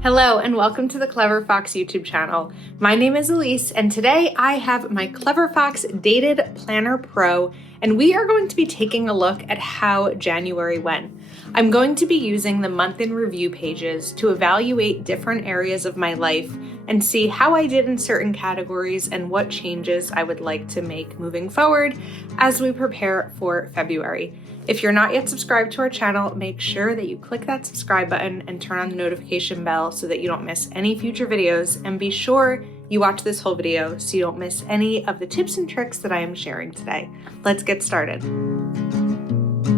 Hello and welcome to the Clever Fox YouTube channel. My name is Ilysse and today I have my Clever Fox Dated Planner Pro and we are going to be taking a look at how January went. I'm going to be using the month in review pages to evaluate different areas of my life and see how I did in certain categories and what changes I would like to make moving forward as we prepare for February. If you're not yet subscribed to our channel, make sure that you click that subscribe button and turn on the notification bell so that you don't miss any future videos, and be sure you watch this whole video so you don't miss any of the tips and tricks that I am sharing today. Let's get started.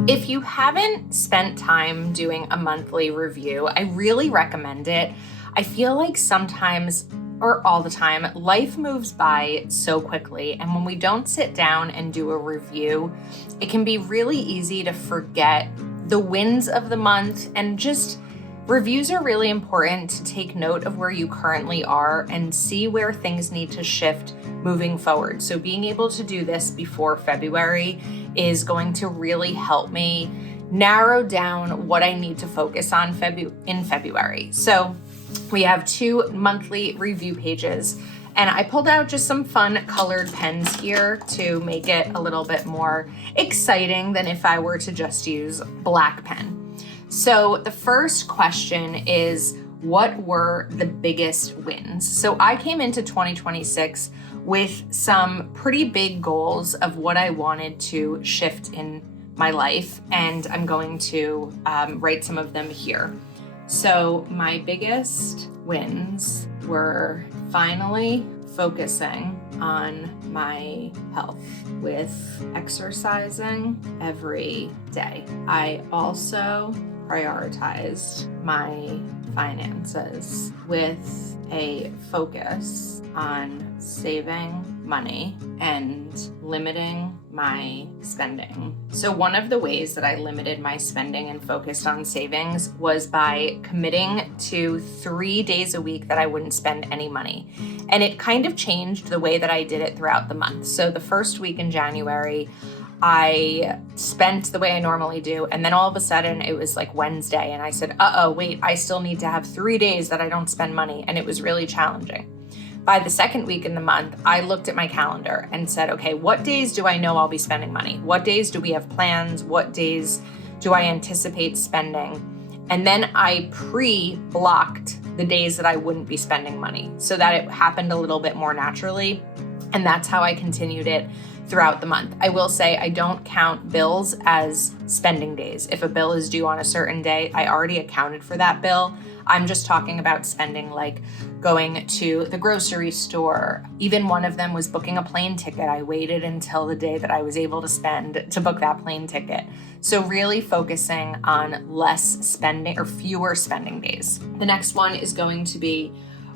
If you haven't spent time doing a monthly review, I really recommend it. I feel like sometimes, or all the time, life moves by so quickly, and when we don't sit down and do a review, it can be really easy to forget the wins of the month, and just reviews are really important to take note of where you currently are and see where things need to shift moving forward. So being able to do this before February is going to really help me narrow down what I need to focus on in February. So we have two monthly review pages, and I pulled out just some fun colored pens here to make it a little bit more exciting than if I were to just use black pen. So the first question is, what were the biggest wins? So I came into 2026 with some pretty big goals of what I wanted to shift in my life, and I'm going to write some of them here. So my biggest wins were finally focusing on my health with exercising every day. I also prioritized my finances with a focus on saving money and limiting my spending. So one of the ways that I limited my spending and focused on savings was by committing to 3 days a week that I wouldn't spend any money. And it kind of changed the way that I did it throughout the month. So the first week in January, I spent the way I normally do, and then all of a sudden it was like Wednesday and I said, wait, I still need to have 3 days that I don't spend money, and it was really challenging. By the second week in the month, I looked at my calendar and said, okay, what days do I know I'll be spending money? What days do we have plans? What days do I anticipate spending? And then I pre-blocked the days that I wouldn't be spending money so that it happened a little bit more naturally. And that's how I continued it throughout the month. I will say I don't count bills as spending days. If a bill is due on a certain day, I already accounted for that bill. I'm just talking about spending, like going to the grocery store. Even one of them was booking a plane ticket. I waited until the day that I was able to spend to book that plane ticket. So really focusing on less spending or fewer spending days. The next one is going to be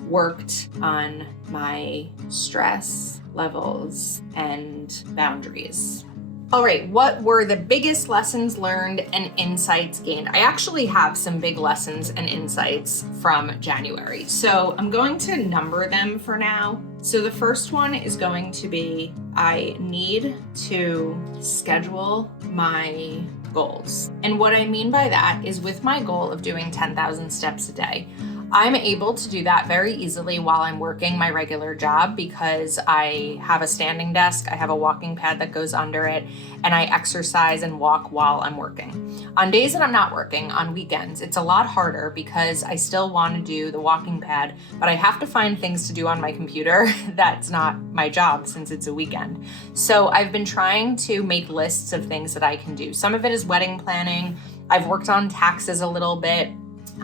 worked on my stress levels and boundaries. All right, what were the biggest lessons learned and insights gained? I actually have some big lessons and insights from January. So I'm going to number them for now. So the first one is going to be, I need to schedule my goals. And what I mean by that is, with my goal of doing 10,000 steps a day, I'm able to do that very easily while I'm working my regular job because I have a standing desk, I have a walking pad that goes under it, and I exercise and walk while I'm working. On days that I'm not working, on weekends, it's a lot harder because I still want to do the walking pad, but I have to find things to do on my computer. That's not my job since it's a weekend. So I've been trying to make lists of things that I can do. Some of it is wedding planning. I've worked on taxes a little bit.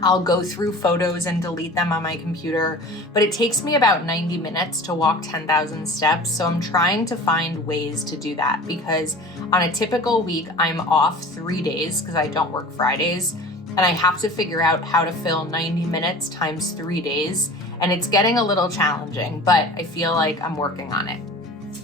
I'll go through photos and delete them on my computer, but it takes me about 90 minutes to walk 10,000 steps. So I'm trying to find ways to do that because on a typical week, I'm off 3 days because I don't work Fridays, and I have to figure out how to fill 90 minutes times 3 days. And it's getting a little challenging, but I feel like I'm working on it.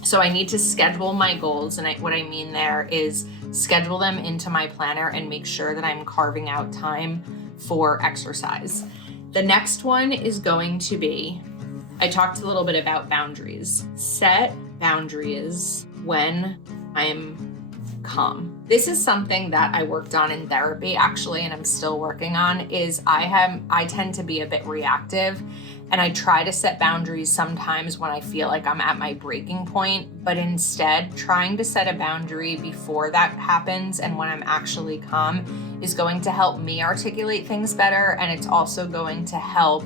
So I need to schedule my goals. And what I mean there is schedule them into my planner and make sure that I'm carving out time for exercise. The next one is going to be, I talked a little bit about boundaries. Set boundaries when I'm calm. This is something that I worked on in therapy actually, and I'm still working on, is I tend to be a bit reactive, and I try to set boundaries sometimes when I feel like I'm at my breaking point, but instead trying to set a boundary before that happens and when I'm actually calm is going to help me articulate things better, and it's also going to help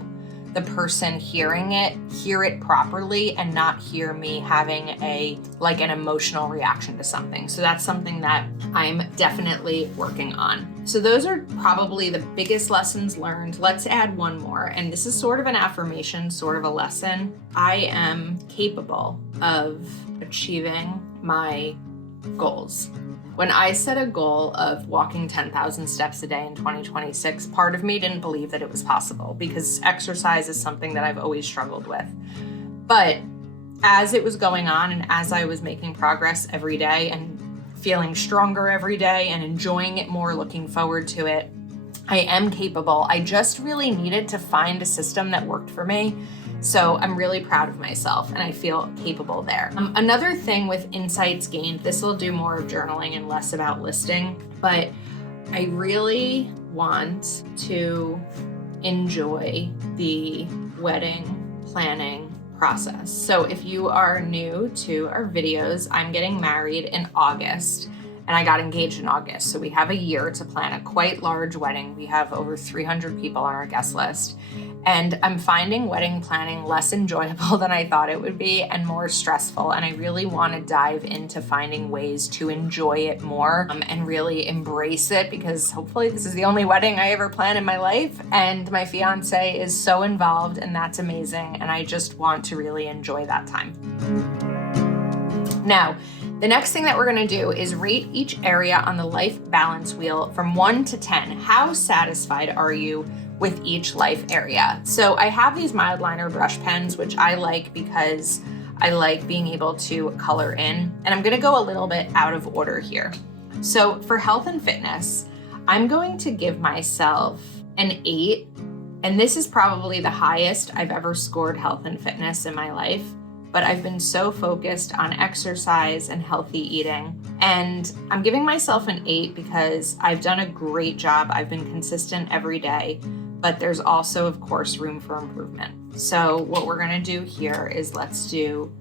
the person hearing it hear it properly and not hear me having an emotional reaction to something. So that's something that I'm definitely working on. So those are probably the biggest lessons learned. Let's add one more, and this is sort of an affirmation, sort of a lesson. I am capable of achieving my goals. When I set a goal of walking 10,000 steps a day in 2026, part of me didn't believe that it was possible because exercise is something that I've always struggled with. But as it was going on and as I was making progress every day and feeling stronger every day and enjoying it more, looking forward to it, I am capable. I just really needed to find a system that worked for me. So I'm really proud of myself and I feel capable there. Another thing with insights gained, this will do more of journaling and less about listing, but I really want to enjoy the wedding planning process. So if you are new to our videos, I'm getting married in August and I got engaged in August. So we have a year to plan a quite large wedding. We have over 300 people on our guest list. And I'm finding wedding planning less enjoyable than I thought it would be and more stressful. And I really want to dive into finding ways to enjoy it more and really embrace it, because hopefully this is the only wedding I ever plan in my life. And my fiance is so involved and that's amazing. And I just want to really enjoy that time. Now, the next thing that we're going to do is rate each area on the life balance wheel from 1 to 10. How satisfied are you with each life area? So I have these mild liner brush pens, which I like because I like being able to color in. And I'm going to go a little bit out of order here. So for health and fitness, I'm going to give myself an 8. And this is probably the highest I've ever scored health and fitness in my life. But I've been so focused on exercise and healthy eating. And I'm giving myself an 8 because I've done a great job. I've been consistent every day, but there's also, of course, room for improvement. So what we're gonna do here is let's do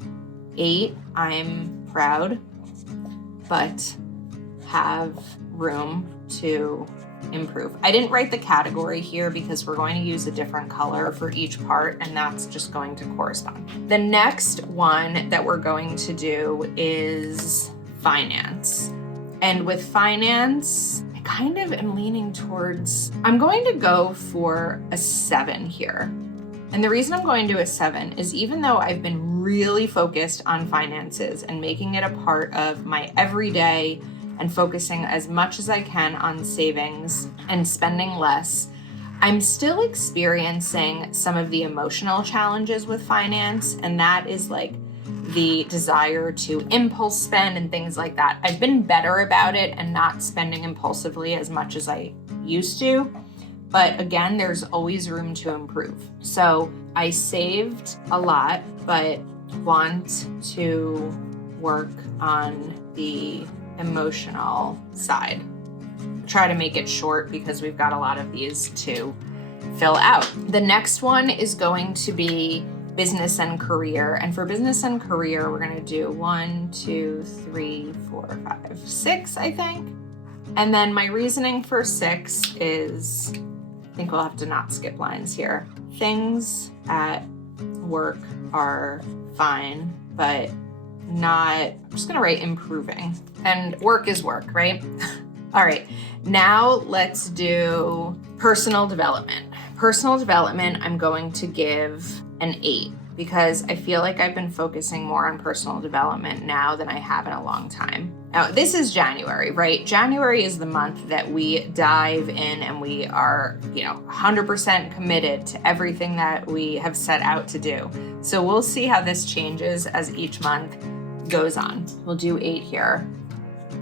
8, I'm proud, but have room to improve. I didn't write the category here because we're going to use a different color for each part, and that's just going to correspond. The next one that we're going to do is finance. And with finance, I kind of am leaning towards, I'm going to go for a 7 here. And the reason I'm going to a 7 is even though I've been really focused on finances and making it a part of my everyday and focusing as much as I can on savings and spending less, I'm still experiencing some of the emotional challenges with finance, and that is like the desire to impulse spend and things like that. I've been better about it and not spending impulsively as much as I used to, but again, there's always room to improve. So I saved a lot, but want to work on the emotional side. Try to make it short because we've got a lot of these to fill out. The next one is going to be business and career. And for business and career, we're going to do 1, 2, 3, 4, 5, 6, I think. And then my reasoning for 6 is, I think we'll have to not skip lines here. Things at work are fine, but not, I'm just gonna write improving. And work is work, right? All right, now let's do personal development. Personal development, I'm going to give an 8 because I feel like I've been focusing more on personal development now than I have in a long time. Now, this is January, right? January is the month that we dive in and we are, 100% committed to everything that we have set out to do. So we'll see how this changes as each month goes on. We'll do 8 here.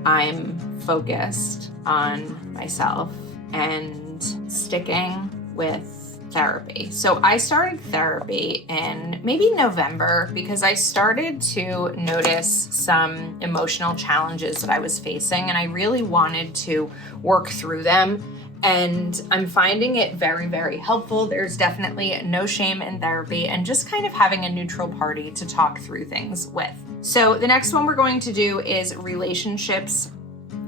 I'm focused on myself and sticking with therapy. So I started therapy in maybe November because I started to notice some emotional challenges that I was facing, and I really wanted to work through them. And I'm finding it very, very helpful. There's definitely no shame in therapy and just kind of having a neutral party to talk through things with. So the next one we're going to do is relationships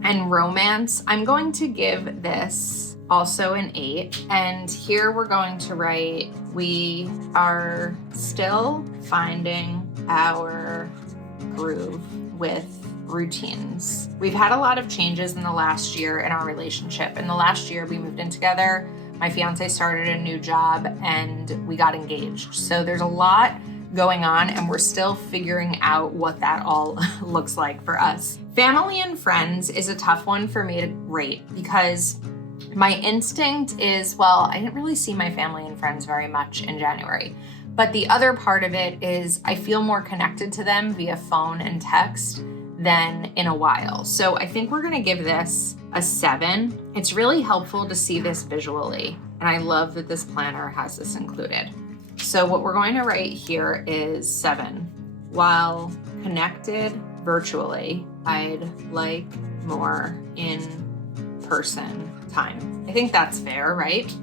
and romance. I'm going to give this also an 8. And here we're going to write, we are still finding our groove with routines. We've had a lot of changes in the last year in our relationship. In the last year, we moved in together. My fiance started a new job and we got engaged. So there's a lot going on and we're still figuring out what that all looks like for us. Family and friends is a tough one for me to rate because my instinct is, well, I didn't really see my family and friends very much in January. But the other part of it is I feel more connected to them via phone and text than in a while. So I think we're gonna give this a 7. It's really helpful to see this visually. And I love that this planner has this included. So what we're going to write here is 7. While connected virtually, I'd like more in-person time. I think that's fair, right?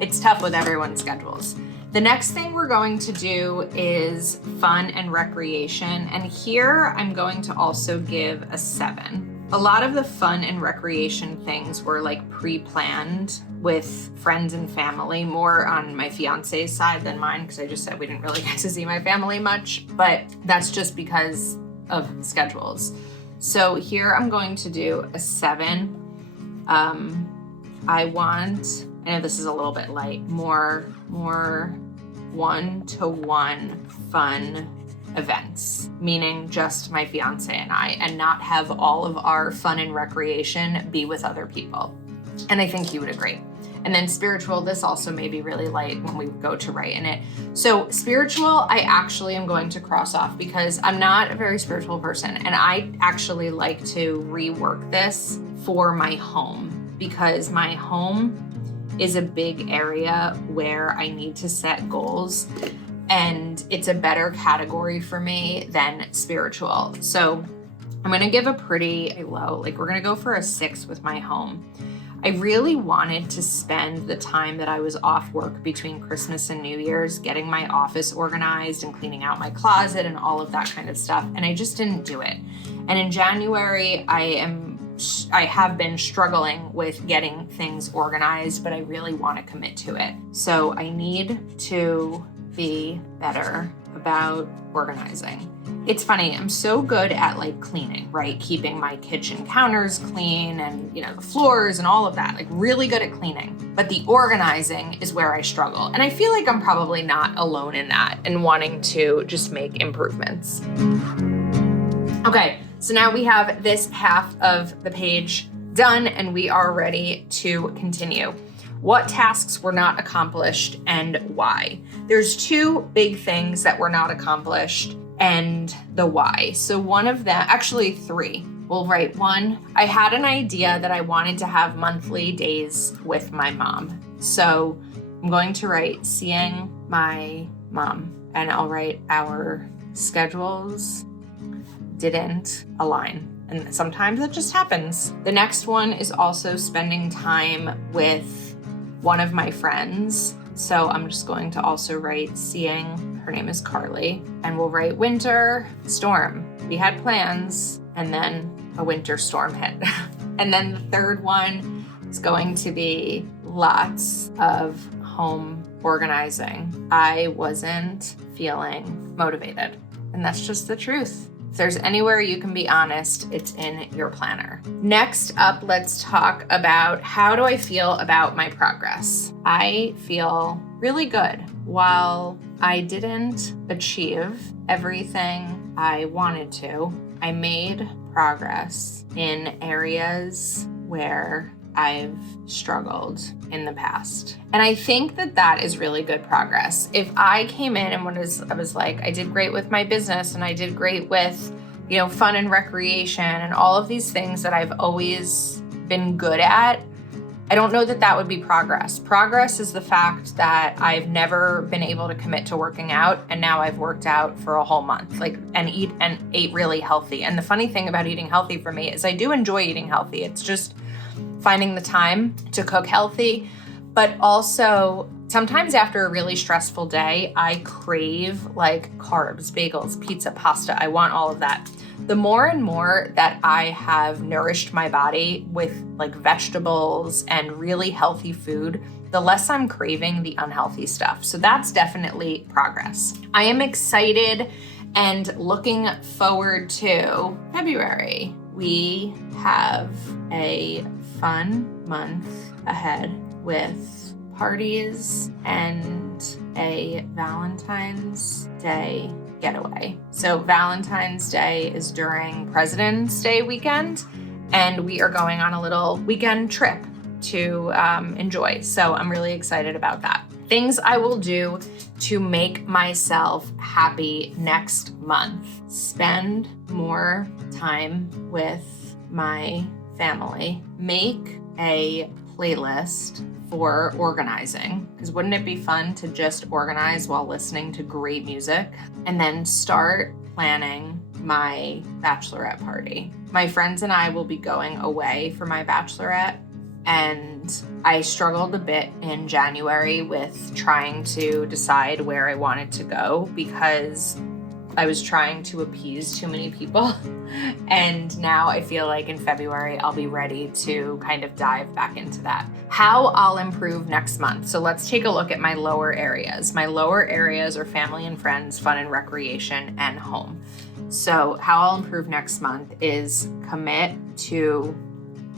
It's tough with everyone's schedules. The next thing we're going to do is fun and recreation. And here I'm going to also give a 7. A lot of the fun and recreation things were like pre-planned with friends and family, more on my fiance's side than mine, because I just said we didn't really get to see my family much, but that's just because of schedules. So here I'm going to do a 7. I know this is a little bit light, more one-to-one fun events, meaning just my fiance and I, and not have all of our fun and recreation be with other people. And I think he would agree. And then spiritual, this also may be really light when we go to write in it. So spiritual, I actually am going to cross off because I'm not a very spiritual person. And I actually like to rework this for my home because my home is a big area where I need to set goals. And it's a better category for me than spiritual. So I'm gonna give a pretty low, like we're gonna go for a 6 with my home. I really wanted to spend the time that I was off work between Christmas and New Year's getting my office organized and cleaning out my closet and all of that kind of stuff. And I just didn't do it. And in January, I have been struggling with getting things organized, but I really want to commit to it. So I need to be better about organizing. It's funny, I'm so good at like cleaning, right? Keeping my kitchen counters clean and the floors and all of that, like really good at cleaning. But the organizing is where I struggle. And I feel like I'm probably not alone in that and wanting to just make improvements. Okay, so now we have this half of the page done and we are ready to continue. What tasks were not accomplished and why? There's 2 big things that were not accomplished and the why. So one of them, actually 3. We'll write 1. I had an idea that I wanted to have monthly days with my mom. So I'm going to write seeing my mom and I'll write our schedules didn't align. And sometimes it just happens. The next one is also spending time with one of my friends. So I'm just going to also write seeing, her name is Carly, and we'll write winter storm. We had plans and then a winter storm hit. And then the third one is going to be lots of home organizing. I wasn't feeling motivated. And that's just the truth. If there's anywhere you can be honest, it's in your planner. Next up, let's talk about how do I feel about my progress. I feel really good. While I didn't achieve everything I wanted to, I made progress in areas where I've struggled in the past. And I think that that is really good progress. If I came in and I was like, I did great with my business and I did great with, fun and recreation and all of these things that I've always been good at, I don't know that that would be progress. Progress is the fact that I've never been able to commit to working out, and now I've worked out for a whole month, and ate really healthy. And the funny thing about eating healthy for me is I do enjoy eating healthy. It's just finding the time to cook healthy, but also sometimes after a really stressful day, I crave like carbs, bagels, pizza, pasta. I want all of that. The more and more that I have nourished my body with like vegetables and really healthy food, the less I'm craving the unhealthy stuff. So that's definitely progress. I am excited and looking forward to February. We have a fun month ahead with parties and a Valentine's Day getaway. So Valentine's Day is during President's Day weekend, and we are going on a little weekend trip to enjoy. So I'm really excited about that. Things I will do to make myself happy next month. Spend more time with my family. Make a playlist for organizing, because wouldn't it be fun to just organize while listening to great music? And then start planning my bachelorette party. My friends and I will be going away for my bachelorette, and I struggled a bit in January with trying to decide where I wanted to go because I was trying to appease too many people. And now I feel like in February, I'll be ready to kind of dive back into that. How I'll improve next month. So let's take a look at my lower areas. My lower areas are family and friends, fun and recreation, and home. So how I'll improve next month is commit to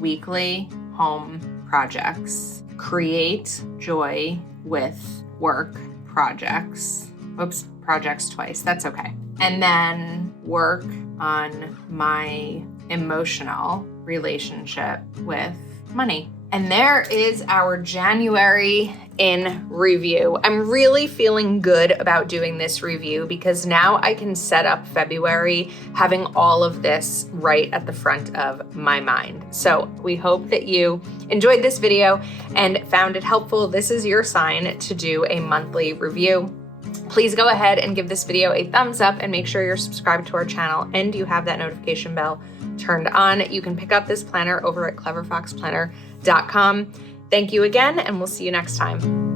weekly home projects, create joy with work projects. Oops, projects twice, that's okay. And then work on my emotional relationship with money. And there is our January in review. I'm really feeling good about doing this review because now I can set up February having all of this right at the front of my mind. So we hope that you enjoyed this video and found it helpful. This is your sign to do a monthly review. Please go ahead and give this video a thumbs up and make sure you're subscribed to our channel and you have that notification bell turned on. You can pick up this planner over at cleverfoxplanner.com. Thank you again, and we'll see you next time.